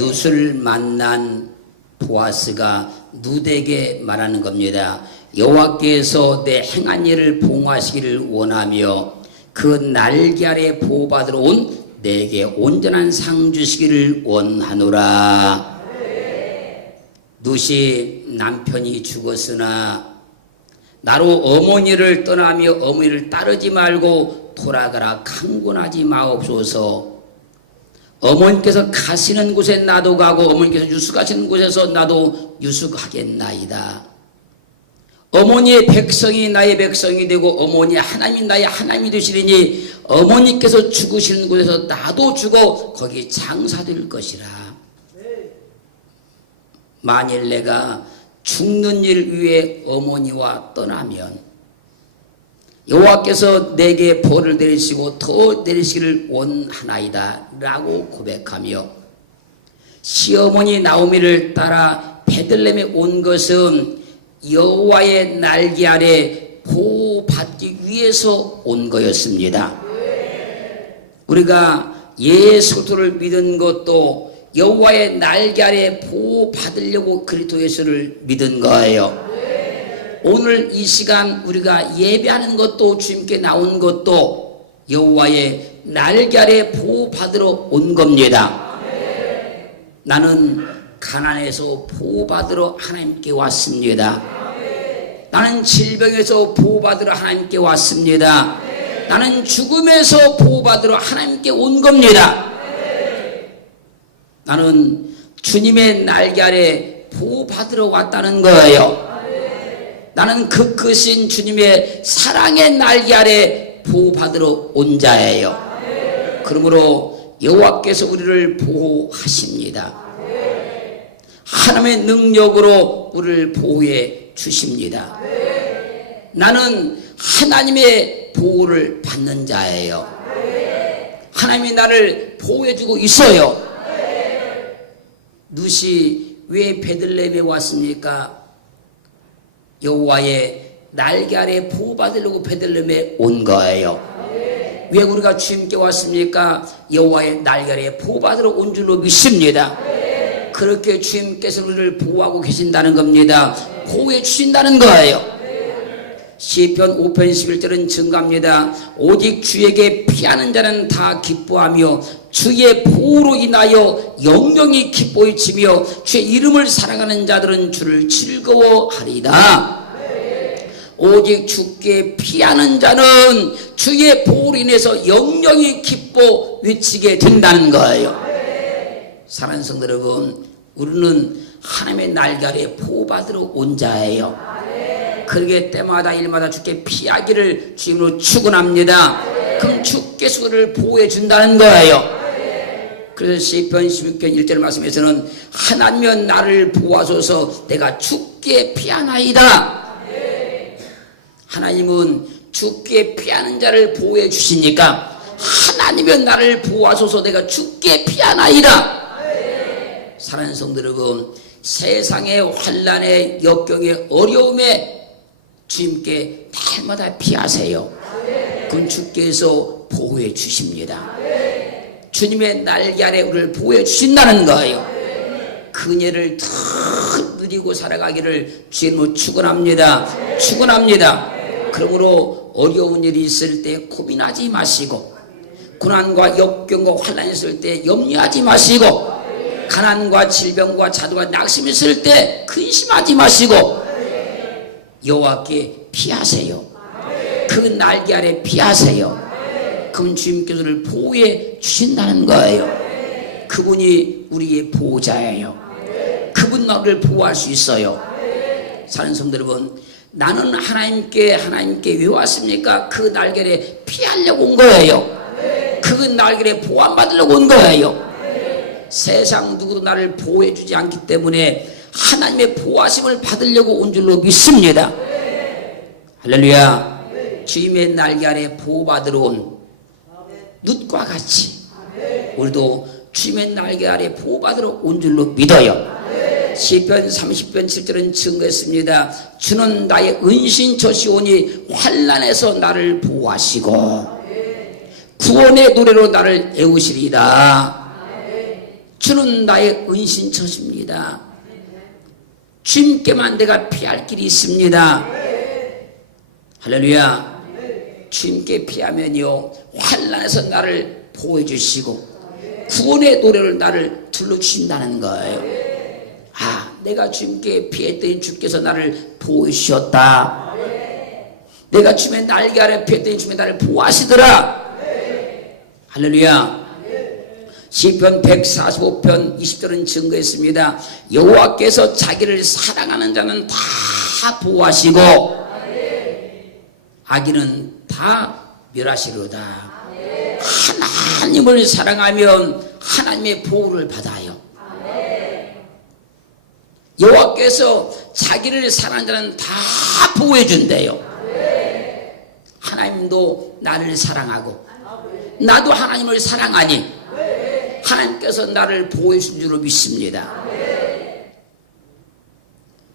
룻을 만난 보아스가 룻에게 말하는 겁니다. 여호와께서 내 행한 일을 봉하시기를 원하며 그 날개 아래 보호받으러 온 내게 온전한 상 주시기를 원하노라. 룻이 남편이 죽었으나 나로 어머니를 떠나며 어머니를 따르지 말고 돌아가라 강권하지 마옵소서. 어머니께서 가시는 곳에 나도 가고 어머니께서 유숙하시는 곳에서 나도 유숙하겠나이다. 어머니의 백성이 나의 백성이 되고 어머니 하나님이 나의 하나님이 되시리니 어머니께서 죽으시는 곳에서 나도 죽어 거기 장사될 것이라. 만일 내가 죽는 일 위해 어머니와 떠나면 여호와께서 내게 벌을 내리시고 더 내리시기를 원하나이다 라고 고백하며 시어머니 나오미를 따라 베들레헴에 온 것은 여호와의 날개 아래 보호받기 위해서 온 거였습니다. 우리가 예수를 믿은 것도 여호와의 날개 아래 보호받으려고 그리스도 예수를 믿은 거예요. 오늘 이 시간 우리가 예배하는 것도 주님께 나온 것도 여호와의 날개 아래 보호받으러 온 겁니다. 나는 가난에서 보호받으러 하나님께 왔습니다. 나는 질병에서 보호받으러 하나님께 왔습니다. 나는 죽음에서 보호받으러 하나님께 온 겁니다. 나는 주님의 날개 아래 보호받으러 왔다는 거예요. 나는 그 크신 주님의 사랑의 날개 아래 보호받으러 온 자예요. 그러므로 여호와께서 우리를 보호하십니다. 하나님의 능력으로 우리를 보호해 주십니다. 나는 하나님의 보호를 받는 자예요. 하나님이 나를 보호해 주고 있어요. 룻이 왜 베들레헴에 왔습니까? 여호와의 날개 아래 보호받으려고 베들레헴에 온 거예요. 왜 우리가 주님께 왔습니까? 여호와의 날개 아래 보호받으러 온 줄로 믿습니다. 그렇게 주님께서 우리를 보호하고 계신다는 겁니다. 보호해 주신다는 거예요. 시편 5편 11절은 증가합니다. 오직 주에게 피하는 자는 다 기뻐하며 주의 보호로 인하여 영영이 기뻐히 치며 주의 이름을 사랑하는 자들은 주를 즐거워하리다. 오직 주께 피하는 자는 주의 보호로 인해서 영영이 기뻐 외치게 된다는 거예요. 사랑하는 성도 여러분, 우리는 하나님의 날개 아래 보호받으러 온 자예요. 그러기에 때마다 일마다 주께 피하기를 주님으로 축원합니다. 그럼 주께서 우리를 보호해 준다는 거예요. 그래서 시편 16편 1절 말씀에서는 하나님은 나를 보호하소서 내가 주께 피하나이다. 하나님은 주께 피하는 자를 보호해 주시니까 하나님은 나를 보호하소서 내가 주께 피하나이다. 사랑하는 성도 여러분, 세상의 환난에 역경에 어려움에 주님께 날마다 피하세요. 그럼 주께서 보호해 주십니다. 주님의 날개 아래 우리를 보호해 주신다는 거예요. 그녀를 더 누리고 살아가기를 주님으로 축원합니다. 축원합니다. 그러므로 어려운 일이 있을 때 고민하지 마시고 고난과 역경과 환난이 있을 때 염려하지 마시고 가난과 질병과 자두가 낙심이 있을 때 근심하지 마시고 여호와께 피하세요. 그 날개 아래 피하세요. 그럼 주님께서를 보호해 주신다는 거예요. 그분이 우리의 보호자예요. 그분 나를 보호할 수 있어요. 사는 성도 여러분, 나는 하나님께 왜 왔습니까? 그 날개 아래 피하려고 온 거예요. 그 날개 아래 보호받으려고 온 거예요. 세상 누구도 나를 보호해 주지 않기 때문에 하나님의 보호하심을 받으려고 온 줄로 믿습니다. 할렐루야. 주님의 날개 아래 보호받으러 온 룻과 같이 우리도 주님의 날개 아래 보호받으러 온 줄로 믿어요. 시편 30편 7절은 증거했습니다. 주는 나의 은신처시오니 환난에서 나를 보호하시고 구원의 노래로 나를 애우시리이다. 주는 나의 은신처십니다. 주님께만 내가 피할 길이 있습니다. 할렐루야. 주님께 피하면요 환난에서 나를 보호해 주시고 구원의 노래를 나를 둘러주신다는 거예요. 아, 내가 주님께 피했더니 주께서 나를 보호해 주셨다. 내가 주님의 날개 아래 피했더니 주님의 나를 보호하시더라. 할렐루야. 시편 145편 20절은 증거했습니다. 여호와께서 자기를 사랑하는 자는 다 보호하시고 악인은 다 멸하시로다. 하나님을 사랑하면 하나님의 보호를 받아요. 여호와께서 자기를 사랑하는 자는 다 보호해 준대요. 하나님도 나를 사랑하고 나도 하나님을 사랑하니 하나님께서 나를 보호해 준 줄로 믿습니다.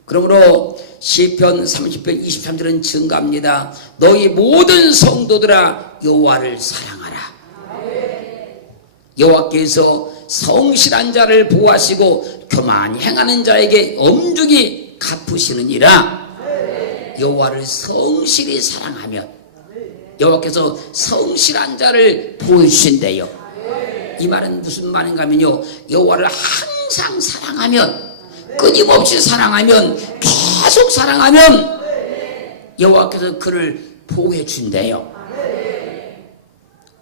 그러므로 시편 30편 23절은 증가합니다. 너희 모든 성도들아 여호와를 사랑하라. 여호와께서 성실한 자를 보호하시고 교만히 행하는 자에게 엄중히 갚으시느니라. 여호와를 성실히 사랑하면 여호와께서 성실한 자를 보호해 주신대요. 이 말은 무슨 말인가 하면요, 여호와를 항상 사랑하면, 끊임없이 사랑하면, 계속 사랑하면 여호와께서 그를 보호해 준대요.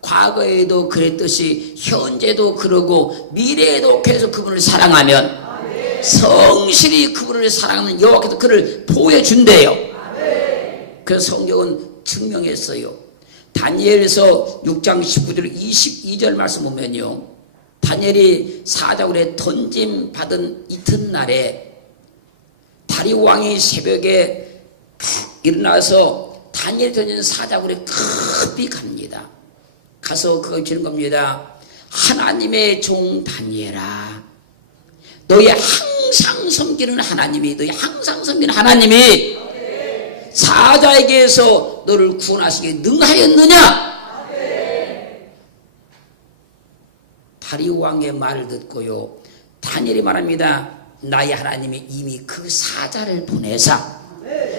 과거에도 그랬듯이 현재도 그러고 미래에도 계속 그분을 사랑하면, 성실히 그분을 사랑하면 여호와께서 그를 보호해 준대요. 그래서 성경은 증명했어요. 다니엘서 6장 19절 22절 말씀 보면요, 다니엘이 사자굴에 던짐 받은 이튿날에 다리오 왕이 새벽에 일어나서 다니엘이 던진 사자굴에 급히 갑니다. 가서 그거 지는 겁니다. 하나님의 종 다니엘아, 너희 항상 섬기는 하나님이, 너희 항상 섬기는 하나님이 사자에게서 너를 구원하시기에 능하였느냐? 다리오 왕의 말을 듣고요, 다니엘이 말합니다. 나의 하나님이 이미 그 사자를 보내사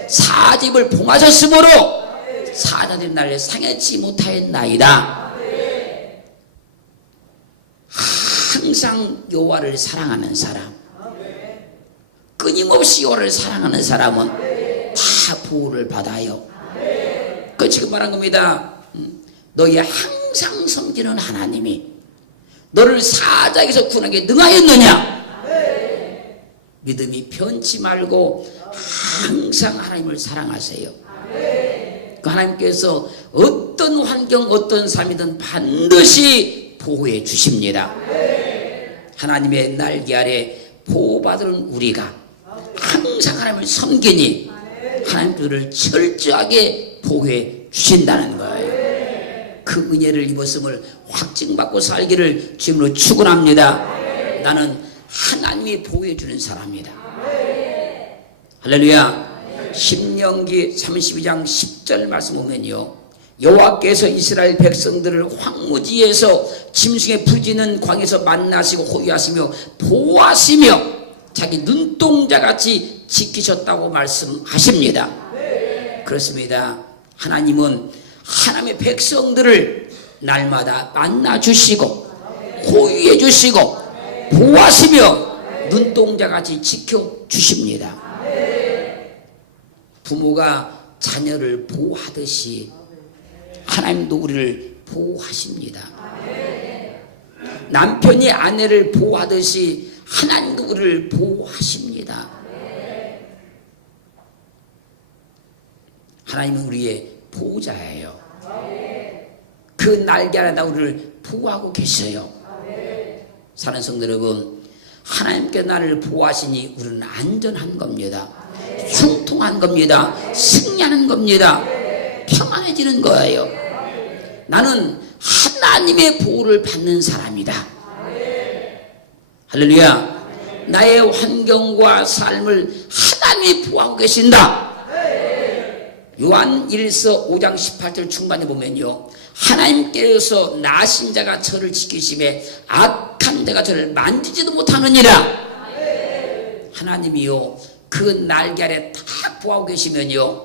사집을 봉하셨으므로 사자들이 나를 상해치 못하였나이다. 항상 여호와를 사랑하는 사람, 끊임없이 여호와를 사랑하는 사람은 다 보호를 받아요. 그 지금 말한 겁니다. 너희 항상 섬기는 하나님이 너를 사자에게서 구원하기에 능하였느냐? 믿음이 변치 말고 항상 하나님을 사랑하세요. 그 하나님께서 어떤 환경, 어떤 삶이든 반드시 보호해 주십니다. 하나님의 날개 아래 보호받은 우리가 항상 하나님을 섬기니 하나님들을 철저하게 보호해 주신다는 거예요. 그 은혜를 입었음을 확증받고 살기를 주님으로 축원합니다. 나는 하나님이 보호해 주는 사람이다. 할렐루야. 신명기 32장 10절 말씀 보면요, 여호와께서 이스라엘 백성들을 황무지에서 짐승의 부지는 광에서 만나시고 호위하시며 보호하시며 자기 눈동자같이 지키셨다고 말씀하십니다. 그렇습니다. 하나님은 하나님의 백성들을 날마다 만나주시고 호위해 주시고 보호하시며 눈동자같이 지켜주십니다. 부모가 자녀를 보호하듯이 하나님도 우리를 보호하십니다. 남편이 아내를 보호하듯이 하나님도 우리를 보호하십니다. 하나님은 우리의 보호자예요. 그 날개 아래다 우리를 보호하고 계셔요. 사랑하는 성도 여러분, 하나님께 나를 보호하시니 우리는 안전한 겁니다. 형통한 겁니다. 승리하는 겁니다. 평안해지는 거예요. 나는 하나님의 보호를 받는 사람이다. 할렐루야. 나의 환경과 삶을 하나님이 보호하고 계신다. 요한 1서 5장 18절 중반에 보면요, 하나님께서 나신 자가 저를 지키심에 악한 악한 자가 저를 만지지도 못하느니라. 하나님이요 그 날개 아래 딱 보하고 계시면요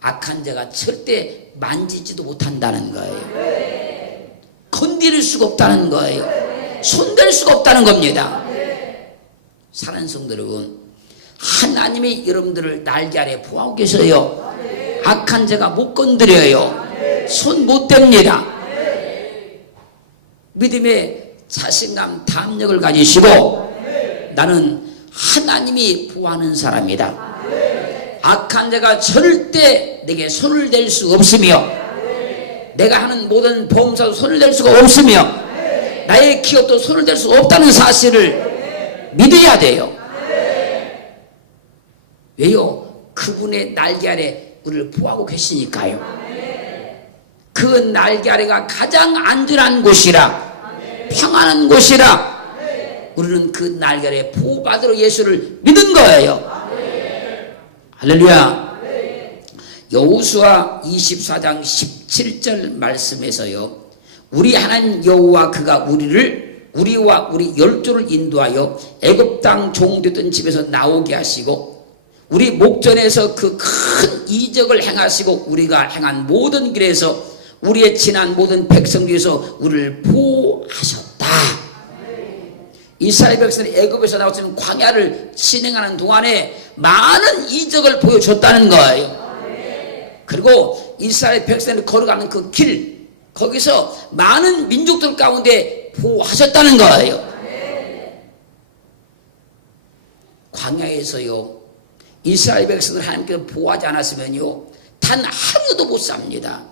악한 자가 절대 만지지도 못한다는 거예요. 건드릴 수가 없다는 거예요. 손댈 수가 없다는 겁니다. 사랑하는 성도 여러분, 하나님이 여러분들을 날개 아래 보하고 계셔요. 악한 자가 못 건드려요. 손 못 댑니다. 믿음의 자신감, 담력을 가지시고 나는 하나님이 보호하는 사람이다. 악한 자가 절대 내게 손을 댈 수 없으며 내가 하는 모든 보험사도 손을 댈 수가 없으며 나의 기업도 손을 댈 수 없다는 사실을 믿어야 돼요. 왜요? 그분의 날개 아래 우리를 보호하고 계시니까요. 그 날개 아래가 가장 안전한 곳이라 평안한 곳이라 우리는 그 날개 아래 보호받으러 예수를 믿은 거예요. 할렐루야. 여호수아 24장 17절 말씀에서요 우리 하나님 여호와 그가 우리와 우리 열조를 인도하여 애굽 땅 종되던 집에서 나오게 하시고 우리 목전에서 그 큰 이적을 행하시고 우리가 행한 모든 길에서 우리의 지난 모든 백성 중에서 우리를 보호하셨다. 이스라엘 백성이 애굽에서 나왔던 광야를 진행하는 동안에 많은 이적을 보여줬다는 거예요. 그리고 이스라엘 백성이 걸어가는 그 길 거기서 많은 민족들 가운데 보호하셨다는 거예요. 광야에서요 이스라엘 백성을 하나님께서 보호하지 않았으면요 단 하루도 못 삽니다.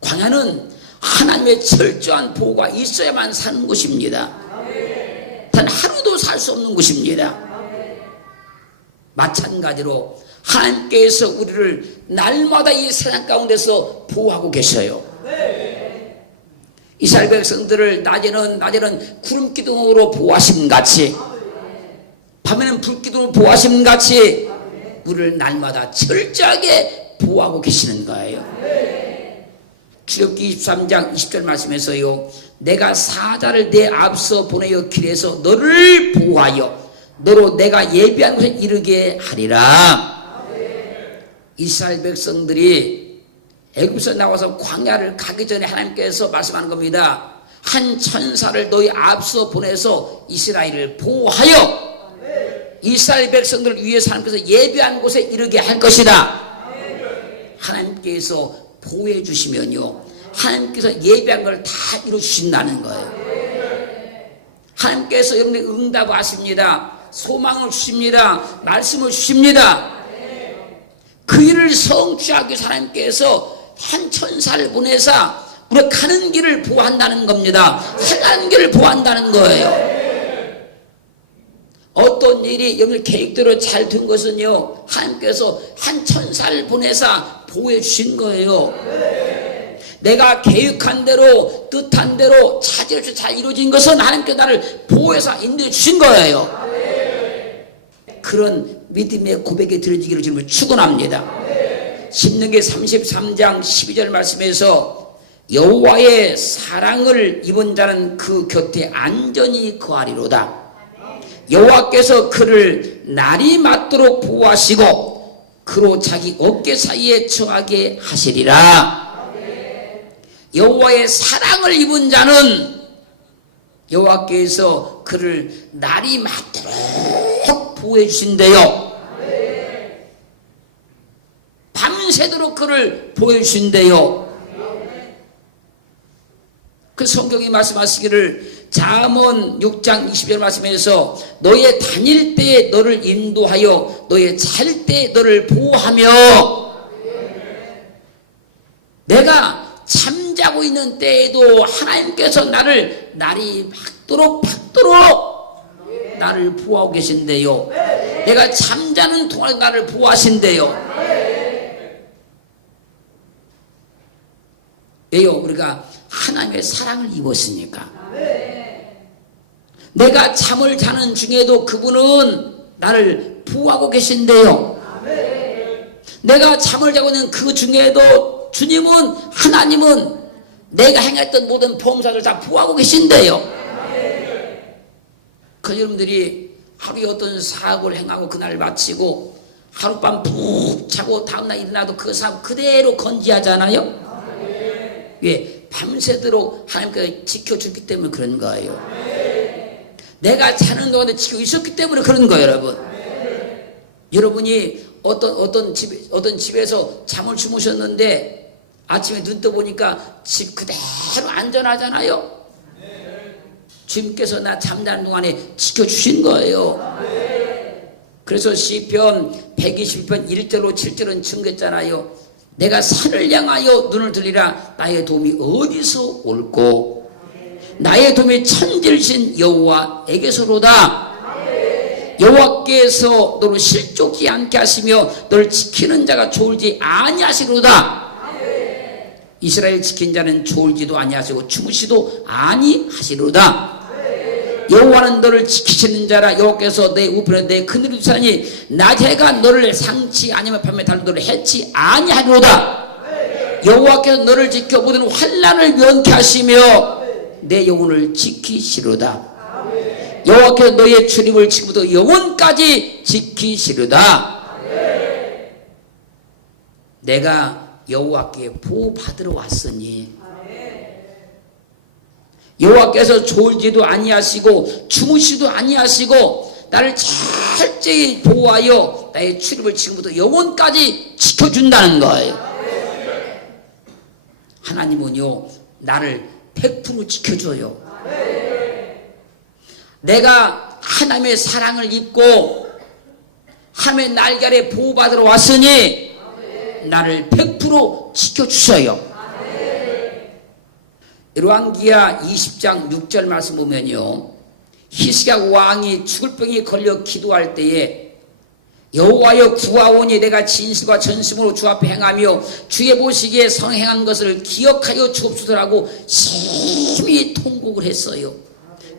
광야는 하나님의 철저한 보호가 있어야만 사는 곳입니다. 단 하루도 살 수 없는 곳입니다. 마찬가지로 하나님께서 우리를 날마다 이 세상 가운데서 보호하고 계셔요. 이스라엘 백성들을 낮에는 구름 기둥으로 보호하심 같이 밤에는 불 기둥으로 보호하심 같이 우리를 날마다 철저하게 보호하고 계시는 거예요. 출애굽기 23장 20절 말씀에서요 내가 사자를 내 앞서 보내어 길에서 너를 보호하여 너로 내가 예비한 곳에 이르게 하리라. 이스라엘 백성들이 애굽에서 나와서 광야를 가기 전에 하나님께서 말씀하는 겁니다. 한 천사를 너희 앞서 보내서 이스라엘을 보호하여 이스라엘 백성들을 위해서 하나님께서 예비한 곳에 이르게 할 것이다. 하나님께서 보호해 주시면요 하나님께서 예비한 걸 다 이루어 주신다는 거예요. 하나님께서 여러분의 응답하십니다. 소망을 주십니다. 말씀을 주십니다. 그 일을 성취하기 위해서 하나님께서 한 천사를 보내서 우리가 가는 길을 보호한다는 겁니다. 행하는 길을 보호한다는 거예요. 어떤 일이 여러분 계획대로 잘 된 것은요 하나님께서 한 천사를 보내서 보호해 주신 거예요. 내가 계획한 대로 뜻한 대로 차질 없이 잘 이루어진 것은 하나님께서 나를 보호해서 인도해 주신 거예요. 그런 믿음의 고백에 들어지기를 주님을 축원합니다. 신명기 33장 12절 말씀에서 여호와의 사랑을 입은 자는 그 곁에 안전히 거하리로다. 여호와께서 그를 날이 맞도록 보호하시고 그로 자기 어깨 사이에 처하게 하시리라. 여호와의 사랑을 입은 자는 여호와께서 그를 날이 맞도록 보호해 주신대요. 밤새도록 그를 보호해 주신대요. 그 성경이 말씀하시기를 잠언 6장 20절 말씀에서 너의 다닐 때에 너를 인도하여 너의 잘 때에 너를 보호하며 내가 잠자고 있는 때에도 하나님께서 나를 날이 밝도록 나를 보호하고 계신대요. 내가 잠자는 동안에 나를 보호하신대요. 왜요? 우리가 하나님의 사랑을 입었으니까. 내가 잠을 자는 중에도 그분은 나를 보호하고 계신대요. 내가 잠을 자고 있는 그 중에도 주님은 하나님은 내가 행했던 모든 범사를 다 보호하고 계신대요. 그 여러분들이 하루에 어떤 사고를 행하고 그날 마치고 하룻밤 푹 자고 다음날 일어나도 그 사람 그대로 건지하잖아요. 왜? 밤새도록 하나님께서 지켜주기 때문에 그런 거예요. 내가 자는 동안에 지키고 있었기 때문에 그런 거예요, 여러분. 여러분이 어떤 집에서 잠을 주무셨는데 아침에 눈 떠보니까 집 그대로 안전하잖아요. 주님께서 나 잠자는 동안에 지켜주신 거예요. 그래서 시편 120편 1절로 7절은 증거했잖아요. 내가 산을 향하여 눈을 들리라. 나의 도움이 어디서 올꼬? 나의 도움이 천지르신 여호와에게서로다. 여호와께서 너를 실족지 않게 하시며 너를 지키는 자가 졸지 아니하시로다. 이스라엘 지킨 자는 졸지도 아니하시고 주무시도 아니하시로다. 여호와는 너를 지키시는 자라. 여호와께서 내 우편에 내 그늘을 두사니 낮에가 너를 상치 아니면 밤에 달도 너를 해치 아니하리로다. 여호와께서 너를 지켜 모든 환난을 면케 하시며 내 영혼을 지키시로다. 여호와께서 너의 출입을 지금부터 영원까지 지키시로다. 내가 여호와께 보호받으러 왔으니 여호와께서 졸지도 아니하시고 주무시도 아니하시고 나를 철저히 보호하여 나의 출입을 지금부터 영원까지 지켜준다는 거예요. 하나님은요 나를 100% 지켜줘요. 내가 하나님의 사랑을 입고 하나님의 날개 아래 보호받으러 왔으니 나를 100% 지켜주셔요. 열왕기하 20장 6절 말씀 보면요, 히스기야 왕이 죽을 병이 걸려 기도할 때에 여호와여 구하오니 내가 진실과 전심으로 주 앞에 행하며 주의 보시기에 성행한 것을 기억하여 주옵소서라고 심히 통곡을 했어요.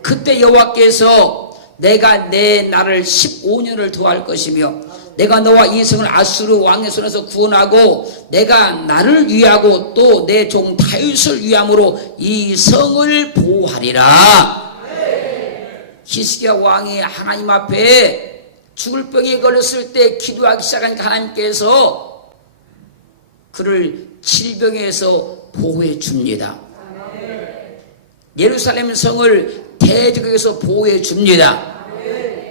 그때 여호와께서 내가 내 나를 15년을 더할 것이며 내가 너와 이 성을 아수르 왕의 손에서 구원하고 내가 나를 위하고 또 내 종 다윗을 위함으로 이 성을 보호하리라. 히스기야 왕이 하나님 앞에 죽을 병에 걸렸을 때 기도하기 시작하니까 하나님께서 그를 질병에서 보호해 줍니다. 예루살렘 성을 대적에서 보호해 줍니다.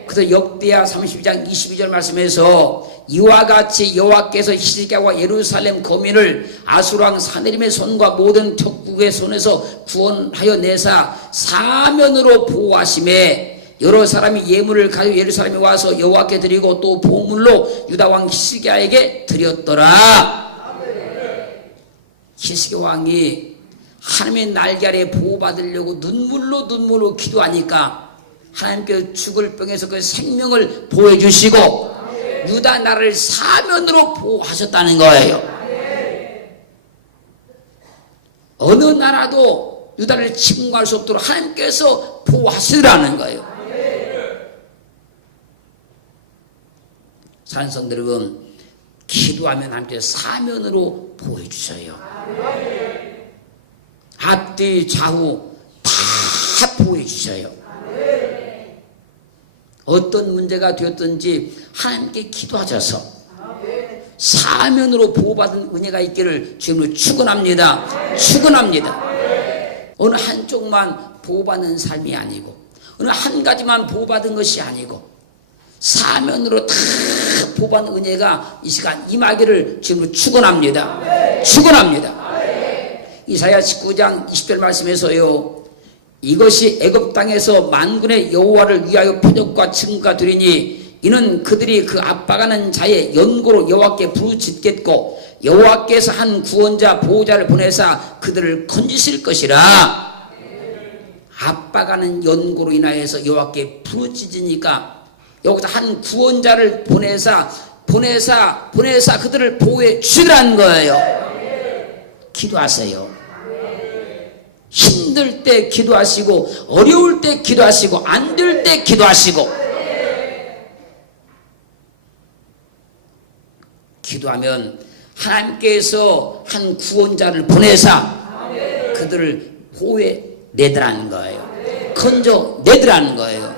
그래서 역대하 32장 22절 말씀에서 이와 같이 여호와께서 히스기야와 예루살렘 거민을 아수르왕 사네림의 손과 모든 적국의 손에서 구원하여 내사 사면으로 보호하심에 여러 사람이 예물을 가지고 예루살렘에 와서 여호와께 드리고 또 보물로 유다왕 히스기야에게 드렸더라. 히스기야 왕이 하나님의 날개 아래 보호받으려고 눈물로 기도하니까 하나님께서 죽을 병에서 그 생명을 보호해 주시고 유다 나라를 사면으로 보호하셨다는 거예요. 어느 나라도 유다를 침공할 수 없도록 하나님께서 보호하시라는 거예요. 산성들 여러분, 기도하면 하나님께서 사면으로 보호해 주셔요. 앞뒤 좌우 다 보호해 주셔요. 어떤 문제가 되었든지 하나님께 기도하셔서 사면으로 보호받은 은혜가 있기를 주님으로 축원합니다. 축원합니다. 어느 한쪽만 보호받는 삶이 아니고 어느 한 가지만 보호받은 것이 아니고 사면으로 다 보호받는 은혜가 이 시간 임하기를 주님으로 축원합니다. 축원합니다. 이사야 19장 20절 말씀에서요, 이것이 애굽 땅에서 만군의 여호와를 위하여 표적과 증거가 되리니 이는 그들이 그 압박하는 자의 연고로 여호와께 부르짖겠고 여호와께서 한 구원자 보호자를 보내사 그들을 건지실 것이라. 압박하는 연고로 인하여서 여호와께 부르짖으니까 여기서 한 구원자를 보내사 그들을 보호해 주시라는 거예요. 기도하세요. 힘들 때 기도하시고 어려울 때 기도하시고 안 될 때 기도하시고 기도하면 하나님께서 한 구원자를 보내사 그 그들을 보호해 내더라는 거예요. 건져 내더라는 거예요.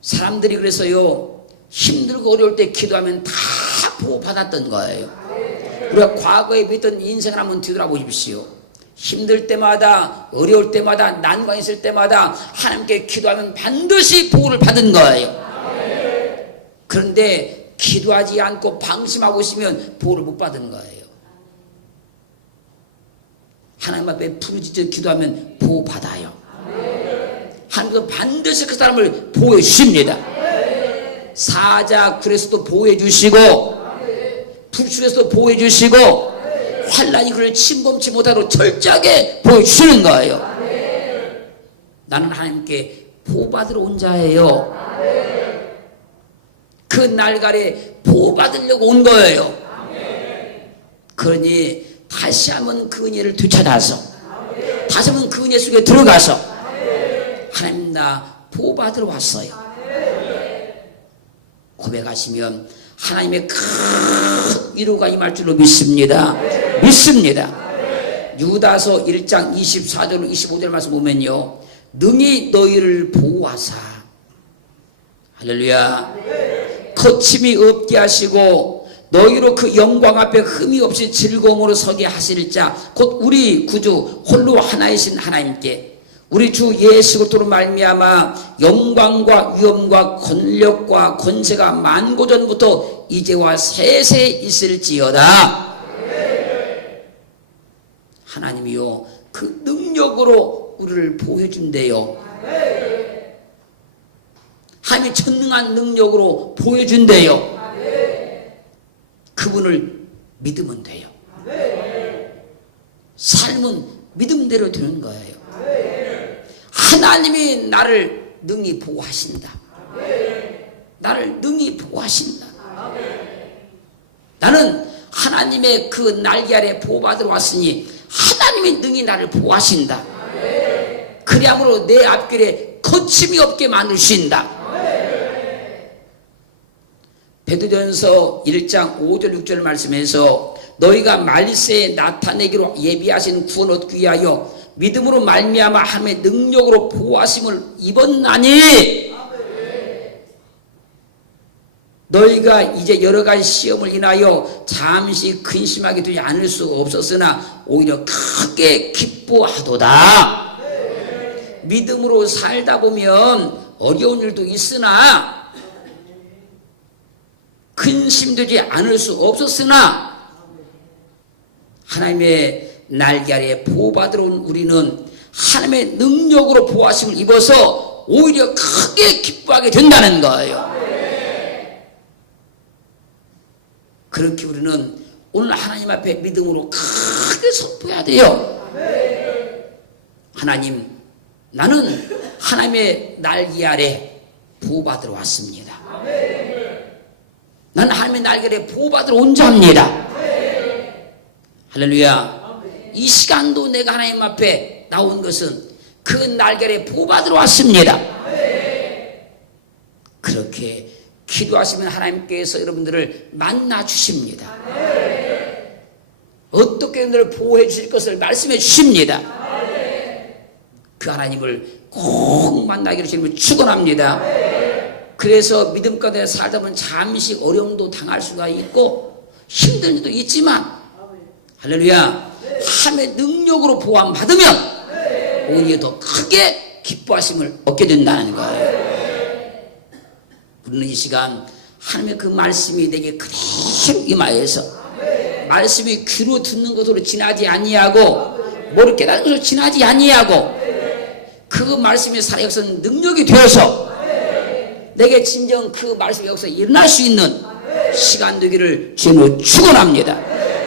사람들이 그래서요, 힘들고 어려울 때 기도하면 다 보호받았던 거예요. 우리가 과거에 믿던 인생을 한번 뒤돌아보십시오. 힘들 때마다, 어려울 때마다, 난관 있을 때마다 하나님께 기도하면 반드시 보호를 받은 거예요. 그런데 기도하지 않고 방심하고 있으면 보호를 못 받은 거예요. 하나님 앞에 부르짖어 기도하면 보호받아요. 하나님도 반드시 그 사람을 보호해 주십니다. 사자굴에서도 보호해 주시고, 불출에서도 보호해 주시고, 환란이 그를 침범치 못하도록 철저하게 보호해 주시는 거예요. 나는 하나님께 보호받으러 온 자예요. 그 날갈에 보호받으려고 온 거예요. 그러니 다시 한번 그 은혜를 되찾아서, 다시 한번 그 은혜 속에 들어가서 하나님 나 보호받으러 왔어요. 고백하시면 하나님의 큰 위로가 임할 줄로 믿습니다. 믿습니다. 유다서 1장 24절 25절 말씀 보면요, 능히 너희를 보호하사, 할렐루야, 거침이 없게 하시고 너희로 그 영광 앞에 흠이 없이 즐거움으로 서게 하실 자 곧 우리 구주 홀로 하나이신 하나님께 우리 주 예수 그리스도로 말미암아 영광과 위엄과 권력과 권세가 만고전부터 이제와 세세 있을지어다. 하나님이요, 그 능력으로 우리를 보호해 준대요. 하나님이 전능한 능력으로 보호해 준대요. 그분을 믿으면 돼요. 삶은 믿음대로 되는 거예요. 하나님이 나를 능히 보호하신다. 나를 능히 보호하신다. 나는 하나님의 그 날개 아래 보호받으러 왔으니 하나님이 능히 나를 보호하신다. 그리함으로 내 앞길에 거침이 없게 만드신다. 베드로전서 1장 5절 6절 말씀에서 너희가 말세에 나타내기로 예비하신 구원 얻기 위하여 믿음으로 말미암아 하나님의 능력으로 보호하심을 입었나니, 너희가 이제 여러 가지 시험을 인하여 잠시 근심하게 되지 않을 수 없었으나 오히려 크게 기뻐하도다. 믿음으로 살다 보면 어려운 일도 있으나 근심되지 않을 수 없었으나 하나님의 날개 아래 보호받으러 온 우리는 하나님의 능력으로 보호하심을 입어서 오히려 크게 기뻐하게 된다는 거예요. 그렇게 우리는 오늘 하나님 앞에 믿음으로 크게 선포해야 돼요. 하나님, 나는 하나님의 날개 아래 보호받으러 왔습니다. 나는 하나님의 날개 아래 보호받으러 온 자입니다. 할렐루야. 이 시간도 내가 하나님 앞에 나온 것은 그 날개 아래 보호받으러 왔습니다. 그렇게 기도하시면 하나님께서 여러분들을 만나 주십니다. 어떻게 여러분들을 보호해 주실 것을 말씀해 주십니다. 그 하나님을 꼭 만나기를 주님을 축원합니다. 그래서 믿음 가운데 살다 보면 잠시 어려움도 당할 수가 있고 힘든 일도 있지만, 할렐루야, 하나님의 능력으로 보호함 받으면 오히려 더 크게 기뻐하심을 얻게 된다는 거예요. 우리는 이 시간 하나님의 그 말씀이 내게 그대로 임하여서 말씀이 귀로 듣는 것으로 지나지 아니하고 머리 깨닫는 것으로 지나지 아니하고 그 말씀이 살아 역사 능력이 되어서 내게 진정 그 말씀이 역사 일어날 수 있는 시간 되기를 주님으로 축원합니다.